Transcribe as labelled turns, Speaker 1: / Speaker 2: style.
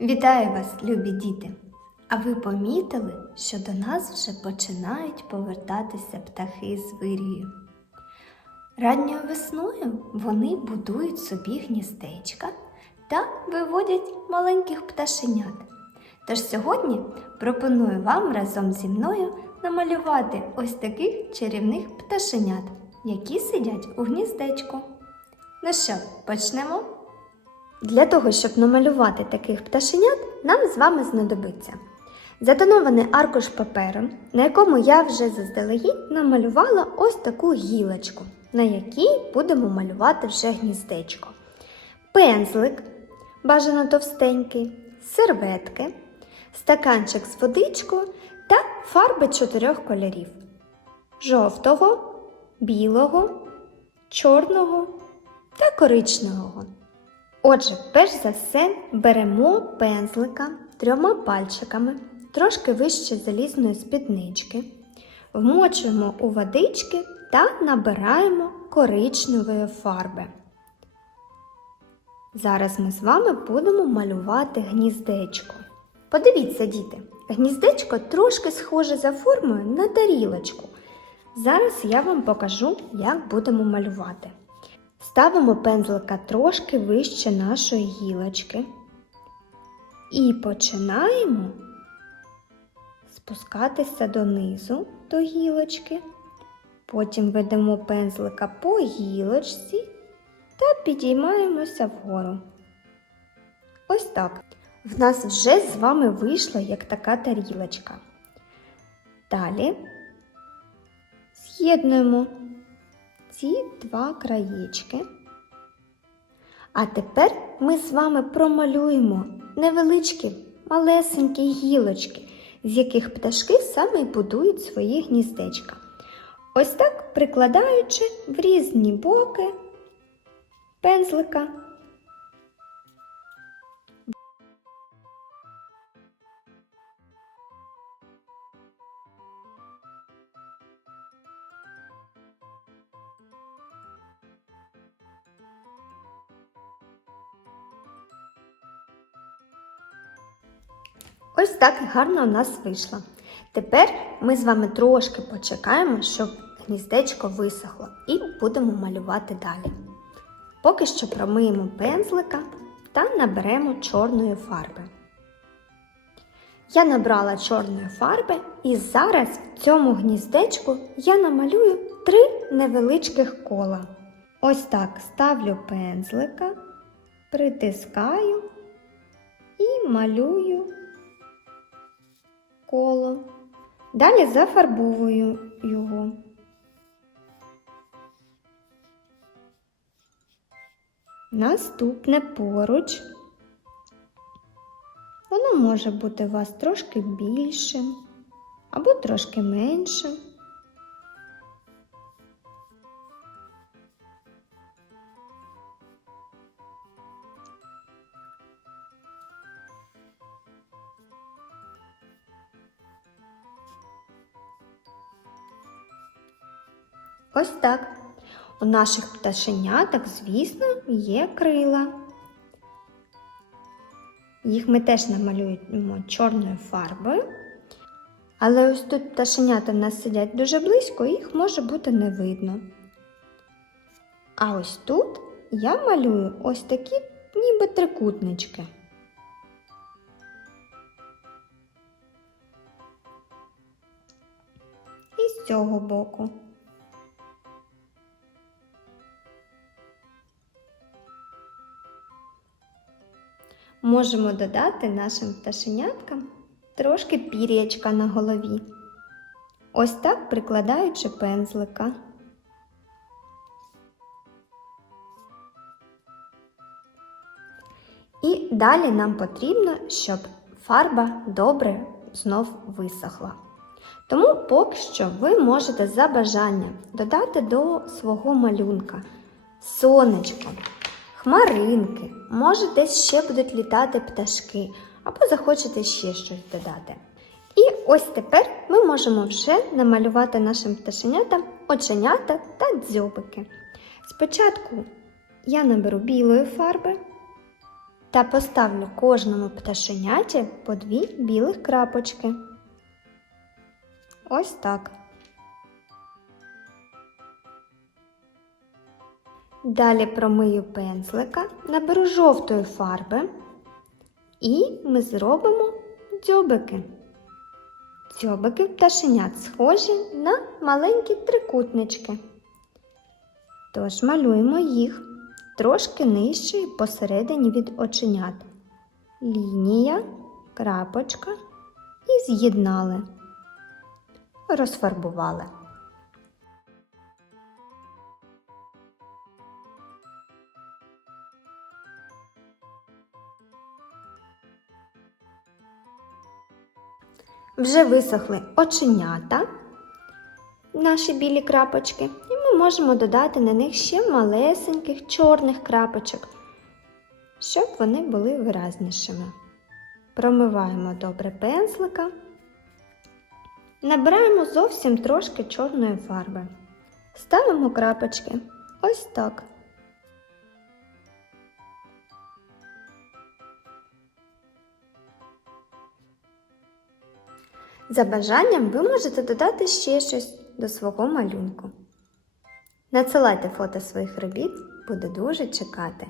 Speaker 1: Вітаю вас, любі діти! А ви помітили, що до нас вже починають повертатися птахи з вирію? Ранньою весною вони будують собі гніздечка та виводять маленьких пташенят. Тож сьогодні пропоную вам разом зі мною намалювати ось таких чарівних пташенят, які сидять у гніздечку. Ну що, почнемо? Для того, щоб намалювати таких пташенят, нам з вами знадобиться затонований аркуш паперу, на якому я вже заздалегідь намалювала ось таку гілочку, на якій будемо малювати вже гніздечко, пензлик, бажано товстенький, серветки, стаканчик з водичкою та фарби чотирьох кольорів: жовтого, білого, чорного та коричневого. Отже, перш за все беремо пензлика трьома пальчиками, трошки вище залізної спіднички, вмочуємо у водички та набираємо коричневої фарби. Зараз ми з вами будемо малювати гніздечко. Подивіться, діти, гніздечко трошки схоже за формою на тарілочку. Зараз я вам покажу, як будемо малювати. Ставимо пензлика трошки вище нашої гілочки і починаємо спускатися донизу до гілочки. Потім ведемо пензлика по гілочці та підіймаємося вгору. Ось так. В нас вже з вами вийшла як така тарілочка. Далі з'єднуємо ці два краєчки. А тепер ми з вами промалюємо невеличкі малесенькі гілочки, з яких пташки саме будують свої гніздечка. Ось так прикладаючи в різні боки пензлика. Ось так гарно у нас вийшло. Тепер ми з вами трошки почекаємо, щоб гніздечко висохло, і будемо малювати далі. Поки що промиємо пензлика та наберемо чорної фарби. Я набрала чорної фарби і зараз в цьому гніздечку я намалюю три невеличких кола. Ось так ставлю пензлика, притискаю і малюю коло. Далі зафарбовую його. Наступне поруч. Воно може бути у вас трошки більшим або трошки меншим. Ось так. У наших пташеняток, звісно, є крила. Їх ми теж намалюємо чорною фарбою. Але ось тут пташенята в нас сидять дуже близько, їх може бути не видно. А ось тут я малюю ось такі ніби трикутнички. І з цього боку. Можемо додати нашим пташеняткам трошки пір'ячка на голові. Ось так прикладаючи пензлика. І далі нам потрібно, щоб фарба добре знов висохла. Тому поки що ви можете за бажанням додати до свого малюнка сонечко, хмаринки, може десь ще будуть літати пташки, або захочете ще щось додати. І ось тепер ми можемо вже намалювати нашим пташенятам оченята та дзьобики. Спочатку я наберу білої фарби, та поставлю кожному пташеняті по дві білих крапочки. Ось так. Далі промию пензлика, наберу жовтої фарби і ми зробимо дзьобики. Дзьобики пташенят схожі на маленькі трикутнички. Тож малюємо їх трошки нижче посередині від оченят. Лінія, крапочка і з'єднали. Розфарбували. Вже висохли оченята, наші білі крапочки, і ми можемо додати на них ще малесеньких чорних крапочок, щоб вони були виразнішими. Промиваємо добре пензлика, набираємо зовсім трошки чорної фарби. Ставимо крапочки ось так. За бажанням ви можете додати ще щось до свого малюнку. Надсилайте фото своїх робіт, буду дуже чекати.